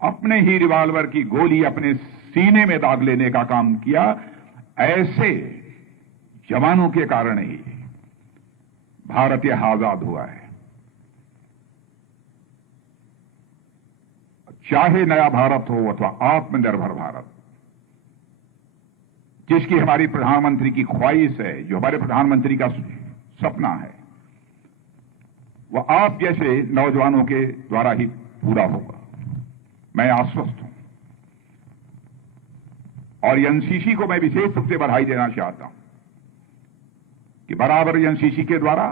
अपने ही रिवॉल्वर की गोली अपने सीने में दाग लेने का काम किया। ऐसे जवानों के कारण ही भारत यह आजाद हुआ है। चाहे नया भारत हो अथवा आत्मनिर्भर भारत, जिसकी हमारी प्रधानमंत्री की ख्वाहिश है, जो हमारे प्रधानमंत्री का सपना है, वह आप जैसे नौजवानों के द्वारा ही पूरा होगा। मैं आश्वस्त हूं और एनसीसी को मैं विशेष रूप से बधाई देना चाहता हूं कि बराबर एनसीसी के द्वारा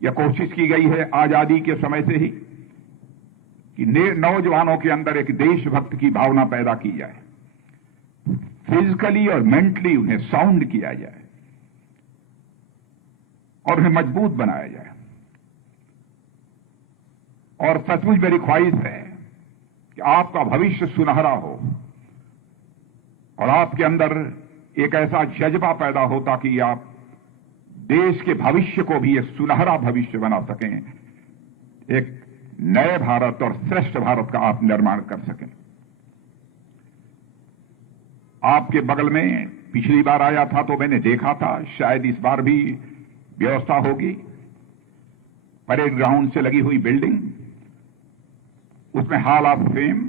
यह कोशिश की गई है आजादी के समय से ही कि नौजवानों के अंदर एक देशभक्त की भावना पैदा की जाए, फिजिकली और मेंटली उन्हें साउंड किया जाए और उन्हें मजबूत बनाया जाए। और सचमुच मेरी ख्वाहिश है कि आपका भविष्य सुनहरा हो और आपके अंदर एक ऐसा जज्बा पैदा हो ताकि आप देश के भविष्य को भी एक सुनहरा भविष्य बना सकें, एक नए भारत और श्रेष्ठ भारत का आप निर्माण कर सकें। आपके बगल में पिछली बार आया था तो मैंने देखा था, शायद इस बार भी व्यवस्था होगी। परेड ग्राउंड से लगी हुई बिल्डिंग, उसमें हॉल ऑफ फेम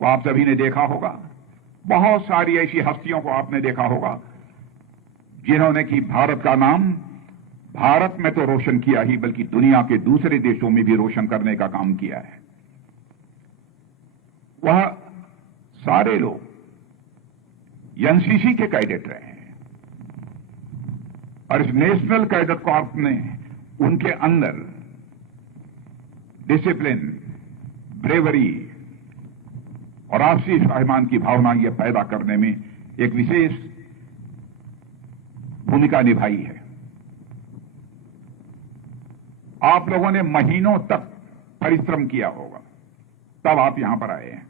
को आप सभी ने देखा होगा। बहुत सारी ऐसी हस्तियों को आपने देखा होगा जिन्होंने कि भारत का नाम भारत में तो रोशन किया ही, बल्कि दुनिया के दूसरे देशों में भी रोशन करने का काम किया है। वह सारे लोग एनसीसी के कैडेट रहे हैं और इस नेशनल कैडेट कॉर्प ने उनके अंदर डिसिप्लिन, ब्रेवरी और राष्ट्रीय स्वाभिमान की भावना यह पैदा करने में एक विशेष भूमिका निभाई है। आप लोगों ने महीनों तक परिश्रम किया होगा, तब आप यहां पर आए हैं।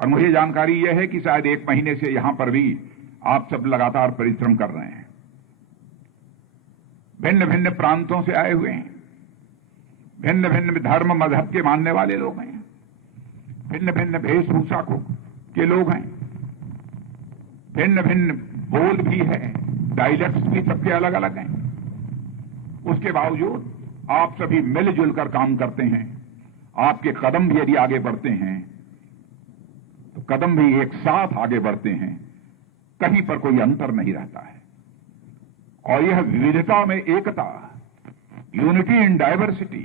और मुझे जानकारी यह है कि शायद 1 महीने से यहां पर भी आप सब लगातार परिश्रम कर रहे हैं। भिन्न भिन्न प्रांतों से आए हुए हैं, भिन्न भिन्न धर्म मजहब के मानने वाले लोग हैं, भिन्न भिन्न वेशभूषा के लोग हैं, भिन्न भिन्न बोल भी है, डायलेक्ट्स भी सबके अलग अलग हैं। उसके बावजूद आप सभी मिलजुल कर काम करते हैं। आपके कदम भी यदि आगे बढ़ते हैं तो कदम भी एक साथ आगे बढ़ते हैं, कहीं पर कोई अंतर नहीं रहता है। और यह विविधता में एकता, यूनिटी इन डाइवर्सिटी,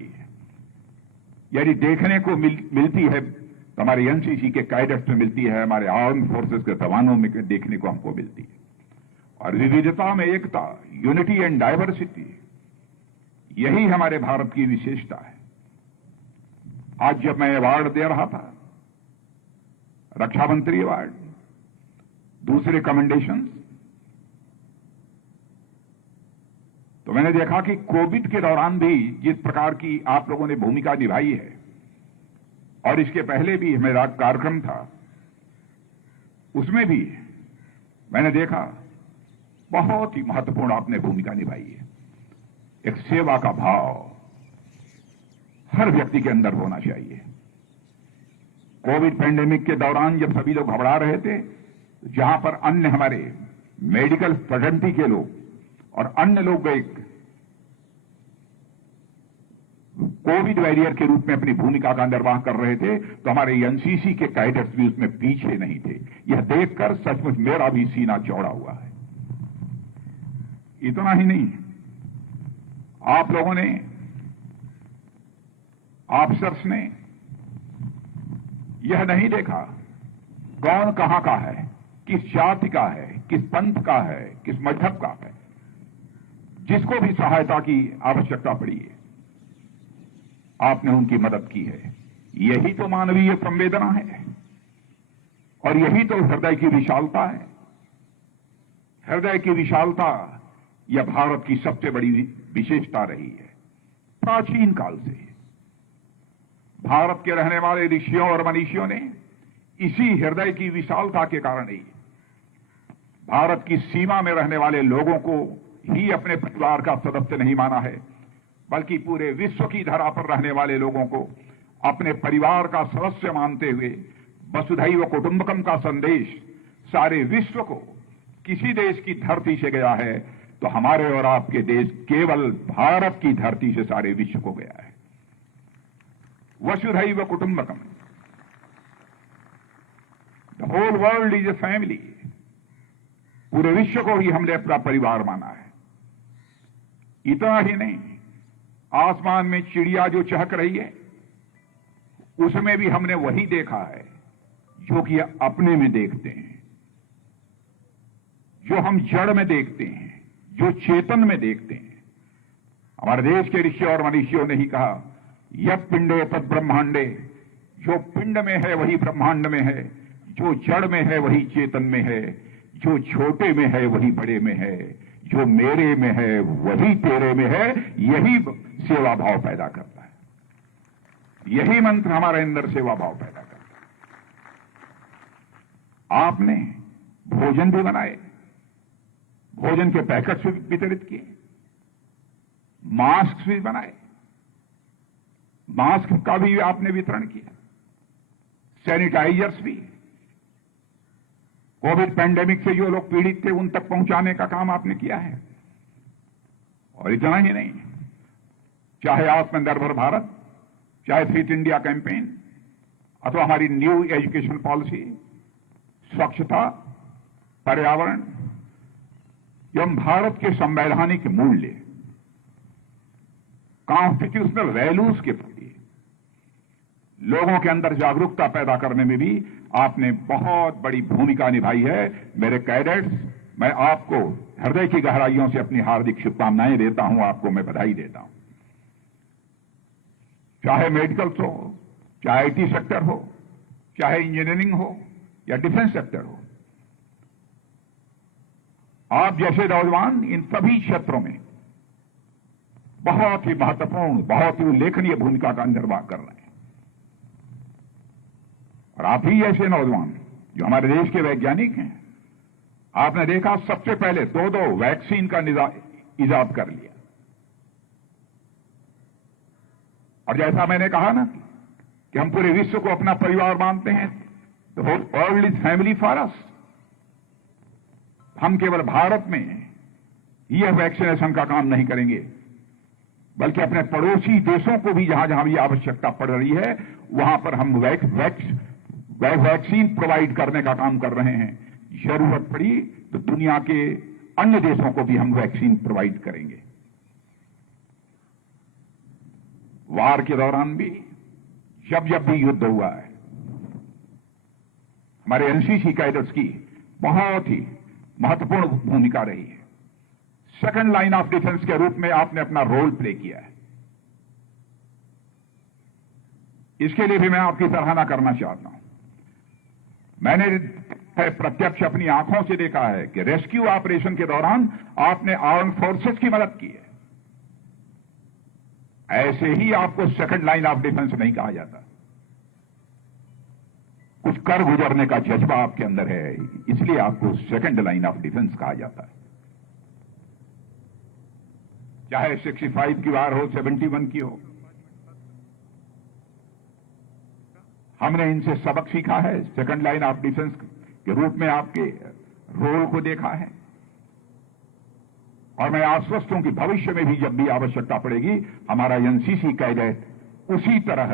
यदि देखने को मिलती है तो हमारे एनसीसी के कैडेट्स में मिलती है, हमारे आर्म फोर्सेस के जवानों में देखने को हमको मिलती है। और विविधता में एकता, यूनिटी एंड डाइवर्सिटी, यही हमारे भारत की विशेषता है। आज जब मैं अवार्ड दे रहा था, रक्षा मंत्री अवार्ड, दूसरे कमेंडेशन, तो मैंने देखा कि कोविड के दौरान भी जिस प्रकार की आप लोगों ने भूमिका निभाई है, और इसके पहले भी मेरा कार्यक्रम था, उसमें भी मैंने देखा बहुत ही महत्वपूर्ण आपने भूमिका निभाई है। एक सेवा का भाव हर व्यक्ति के अंदर होना चाहिए। कोविड पैंडेमिक के दौरान जब सभी लोग घबरा रहे थे, जहां पर अन्य हमारे मेडिकल फ्रेटर्निटी के लोग और अन्य लोग एक कोविड वॉरियर के रूप में अपनी भूमिका का निर्वाह कर रहे थे, तो हमारे एनसीसी के कैडेट्स भी उसमें पीछे नहीं थे। यह देखकर सचमुच मेरा भी सीना चौड़ा हुआ है। इतना ही नहीं, आप लोगों ने, ऑफिसर्स ने यह नहीं देखा कौन कहां का है, किस जाति का है, किस पंथ का है, किस मजहब का है। जिसको भी सहायता की आवश्यकता पड़ी है, आपने उनकी मदद की है। यही तो मानवीय संवेदना है और यही तो हृदय की विशालता है। हृदय की विशालता यह भारत की सबसे बड़ी विशेषता रही है। प्राचीन काल से भारत के रहने वाले ऋषियों और मनीषियों ने इसी हृदय की विशालता के कारण ही भारत की सीमा में रहने वाले लोगों को ही अपने परिवार का सदस्य नहीं माना है, बल्कि पूरे विश्व की धरा पर रहने वाले लोगों को अपने परिवार का सदस्य मानते हुए वसुधैव कुटुंबकम का संदेश सारे विश्व को किसी देश की धरती से गया है तो हमारे और आपके देश केवल भारत की धरती से सारे विश्व को गया है। वसुधैव कुटुंबकम, the whole world is a family. पूरे विश्व को ही हमने अपना परिवार माना है। इतना ही नहीं, आसमान में चिड़िया जो चहक रही है उसमें भी हमने वही देखा है जो कि अपने में देखते हैं, जो हम जड़ में देखते हैं, जो चेतन में देखते हैं। हमारे देश के ऋषि और मनीषियों ने ही कहा, यत् पिंडे तत् ब्रह्मांडे, जो पिंड में है वही ब्रह्मांड में है, जो जड़ में है वही चेतन में है, जो छोटे में है वही बड़े में है, जो मेरे में है वही तेरे में है। यही सेवा भाव पैदा करता है, यही मंत्र हमारे अंदर सेवा भाव पैदा करता है। आपने भोजन भी बनाए, भोजन के पैकेट्स भी वितरित किए, मास्क भी बनाए, मास्क का भी आपने वितरण किया, सैनिटाइजर्स भी। कोविड पैंडेमिक से जो लोग पीड़ित थे उन तक पहुंचाने का काम आपने किया है। और इतना ही नहीं, चाहे आत्मनिर्भर भारत, चाहे फिट इंडिया कैंपेन, अथवा हमारी न्यू एजुकेशन पॉलिसी, स्वच्छता, पर्यावरण एवं भारत के संवैधानिक मूल्य, कॉन्स्टिट्यूशनल वैल्यूज के प्रति लोगों के अंदर जागरूकता पैदा करने में भी आपने बहुत बड़ी भूमिका निभाई है। मेरे कैडेट्स, मैं आपको हृदय की गहराइयों से अपनी हार्दिक शुभकामनाएं देता हूं, आपको मैं बधाई देता हूं। चाहे मेडिकल्स हो, चाहे आईटी सेक्टर हो, चाहे इंजीनियरिंग हो या डिफेंस सेक्टर हो, आप जैसे नौजवान इन सभी क्षेत्रों में बहुत ही महत्वपूर्ण, बहुत ही उल्लेखनीय भूमिका का निर्वाह कर रहे हैं। और आप ही ऐसे नौजवान जो हमारे देश के वैज्ञानिक हैं, आपने देखा सबसे पहले दो वैक्सीन का इजाद कर लिया। और जैसा मैंने कहा ना कि हम पूरे विश्व को अपना परिवार मानते हैं, तो world is family for us. हम केवल भारत में यह वैक्सीनेशन का काम नहीं करेंगे, बल्कि अपने पड़ोसी देशों को भी जहां जहां भी आवश्यकता पड़ रही है वहां पर हम वैक्सीन प्रोवाइड करने का काम कर रहे हैं। जरूरत पड़ी तो दुनिया के अन्य देशों को भी हम वैक्सीन प्रोवाइड करेंगे। वार के दौरान भी, जब जब भी युद्ध हुआ है, हमारे एनसीसी कैडेट्स की बहुत ही महत्वपूर्ण भूमिका रही है। सेकंड लाइन ऑफ डिफेंस के रूप में आपने अपना रोल प्ले किया है। इसके लिए भी मैं आपकी सराहना करना चाहता हूं। मैंने प्रत्यक्ष अपनी आंखों से देखा है कि रेस्क्यू ऑपरेशन के दौरान आपने आर्म फोर्सेस की मदद की है। ऐसे ही आपको सेकंड लाइन ऑफ डिफेंस नहीं कहा जाता। कुछ कर गुजरने का जज्बा आपके अंदर है, इसलिए आपको सेकंड लाइन ऑफ डिफेंस कहा जाता है। चाहे 65 की वार हो, 71 की हो, हमने इनसे सबक सीखा है। सेकंड लाइन ऑफ डिफेंस के रूप में आपके रोल को देखा है। और मैं आश्वस्त हूं कि भविष्य में भी जब भी आवश्यकता पड़ेगी, हमारा एनसीसी कैडेट उसी तरह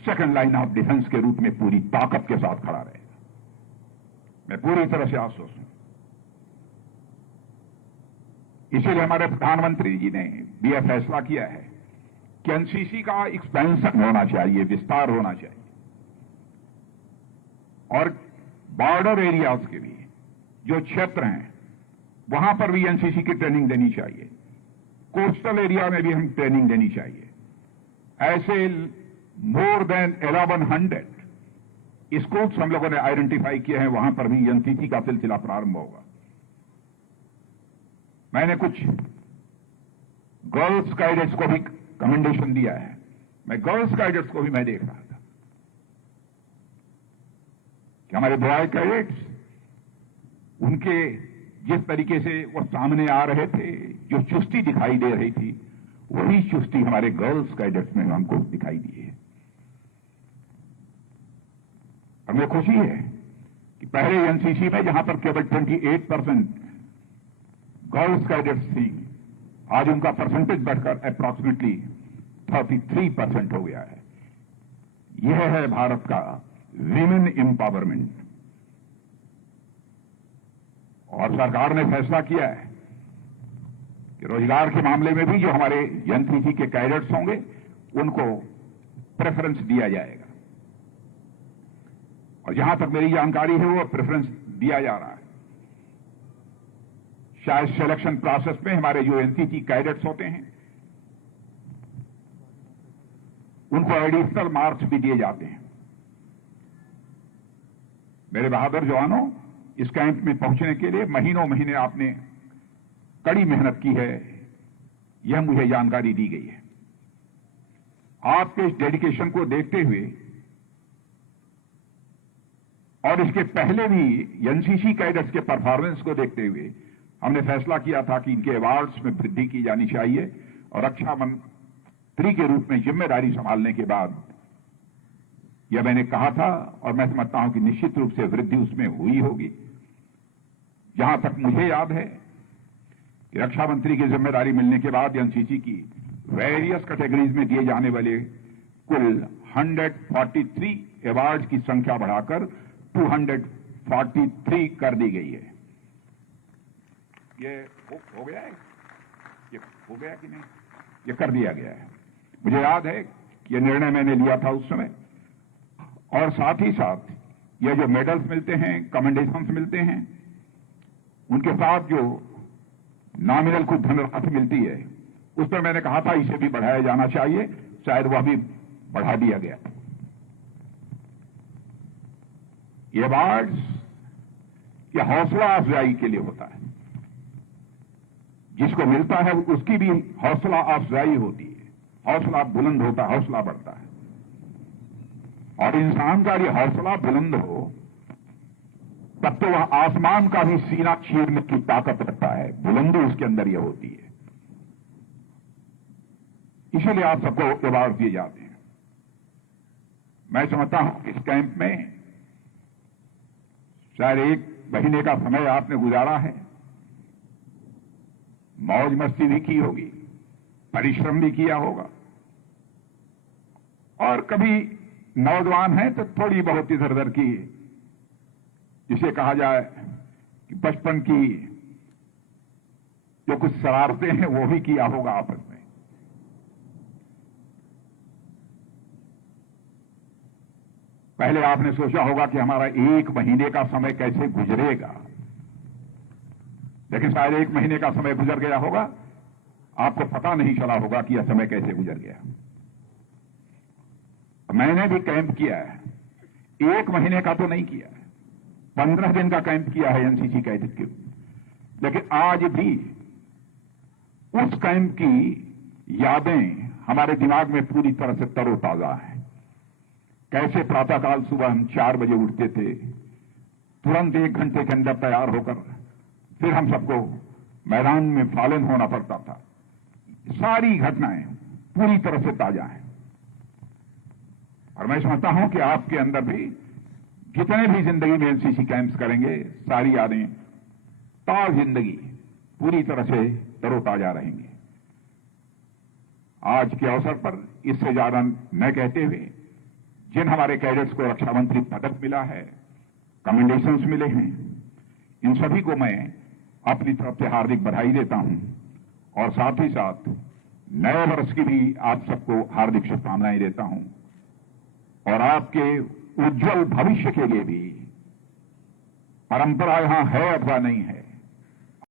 सेकंड लाइन ऑफ डिफेंस के रूप में पूरी ताकत के साथ खड़ा रहेगा। मैं पूरी तरह से आश्वस्त हूं। इसीलिए हमारे प्रधानमंत्री जी ने भी यह फैसला किया है कि एनसीसी का एक्सपेंशन होना चाहिए, विस्तार होना चाहिए। और बॉर्डर एरियाज के भी जो क्षेत्र हैं वहां पर भी एनसीसी की ट्रेनिंग देनी चाहिए। कोस्टल एरिया में भी हम ट्रेनिंग देनी चाहिए। ऐसे मोर देन 1100 स्कूल्स हम लोगों ने आइडेंटिफाई किए हैं, वहां पर भी एनसीसी का सिलसिला प्रारंभ होगा। मैंने कुछ गर्ल्स कैडेट्स को भी कमेंडेशन दिया है। मैं गर्ल्स कैडेट्स को भी मैं देख रहा था कि हमारे बॉय कैडेट्स, उनके जिस तरीके से वो सामने आ रहे थे, जो चुस्ती दिखाई दे रही थी, वही चुस्ती हमारे गर्ल्स कैडेट्स में हमको दिखाई दी है। और मुझे खुशी है कि पहले एनसीसी में जहां पर केवल 28% गर्ल्स कैडेट्स थी, आज उनका परसेंटेज बढ़कर अप्रॉक्सीमेटली 33% हो गया है। यह है भारत का विमेन एम्पावरमेंट। और सरकार ने फैसला किया है कि रोजगार के मामले में भी जो हमारे एनसीसी के कैडेट्स होंगे उनको प्रेफरेंस दिया जाएगा। और जहां तक मेरी जानकारी है वो प्रेफरेंस दिया जा रहा है। शायद सिलेक्शन प्रोसेस में हमारे जो एनसीसी कैडेट्स होते हैं उनको एडिशनल मार्क्स भी दिए जाते हैं। मेरे बहादुर जवानों, इस कैंप में पहुंचने के लिए महीनों महीने आपने कड़ी मेहनत की है, यह मुझे जानकारी दी गई है। आपके इस डेडिकेशन को देखते हुए और इसके पहले भी एनसीसी कैडेट्स के परफॉर्मेंस को देखते हुए हमने फैसला किया था कि इनके अवार्ड्स में वृद्धि की जानी चाहिए। और रक्षा मंत्री के रूप में जिम्मेदारी संभालने के बाद यह मैंने कहा था और मैं समझता हूं कि निश्चित रूप से वृद्धि उसमें हुई होगी। जहां तक मुझे याद है कि रक्षा मंत्री की जिम्मेदारी मिलने के बाद एनसीसी की वेरियस कैटेगरीज में दिए जाने वाले कुल 143 अवार्ड की संख्या बढ़ाकर 243 कर दी गई है। ये हो गया है, ये हो गया कि नहीं? ये कर दिया गया है। मुझे याद है कि यह निर्णय मैंने लिया था उस समय। और साथ ही साथ ये जो मेडल्स मिलते हैं, कमेंडेशंस मिलते हैं, उनके साथ जो नॉमिनल कुछ धनराशि मिलती है उस पर मैंने कहा था इसे भी बढ़ाया जाना चाहिए। शायद वह भी बढ़ा दिया गया। ये अवार्ड्स ये हौसला अफजाई के लिए होता है। जिसको मिलता है उसकी भी हौसला अफजाई होती है, हौसला बुलंद होता है, हौसला बढ़ता है। और इंसान का ये हौसला बुलंद हो तब तो वह आसमान का भी सीना चीरने की ताकत रखता है। बुलंदी उसके अंदर यह होती है। इसीलिए आप सबको अवार्ड दिए जाते हैं। मैं समझता हूं कि इस कैंप में शायद 1 महीने का समय आपने गुजारा है, मौज मस्ती भी की होगी, परिश्रम भी किया होगा, और कभी नौजवान हैं तो थोड़ी बहुत इधर उधर की, जिसे कहा जाए कि बचपन की जो कुछ शरारतें हैं वो भी किया होगा आपस में। पहले आपने सोचा होगा कि हमारा 1 महीने का समय कैसे गुजरेगा, लेकिन शायद 1 महीने का समय गुजर गया होगा, आपको पता नहीं चला होगा कि यह समय कैसे गुजर गया। मैंने भी कैंप किया है, 1 महीने का तो नहीं किया है, 15 दिन का कैंप किया है एनसीसी कैडेट के। लेकिन आज भी उस कैंप की यादें हमारे दिमाग में पूरी तरह से तरोताजा है। कैसे प्रातःकाल सुबह हम 4 बजे उठते थे, तुरंत 1 घंटे के अंदर तैयार होकर फिर हम सबको मैदान में फालन होना पड़ता था। सारी घटनाएं पूरी तरह से ताजा हैं। और मैं समझता हूं कि आपके अंदर भी जितने भी जिंदगी में एनसीसी कैंप्स करेंगे, सारी यादें ताज जिंदगी पूरी तरह से तरोताजा रहेंगे। आज के अवसर पर इससे ज्यादा न कहते हुए जिन हमारे कैडेट्स को रक्षा मंत्री पदक मिला है, कमेंडेशंस मिले हैं, इन सभी को मैं अपनी तरफ से हार्दिक बधाई देता हूं। और साथ ही साथ नए वर्ष की भी आप सबको हार्दिक शुभकामनाएं देता हूं। और आपके उज्जवल भविष्य के लिए भी, परंपरा यहां है अथवा नहीं है,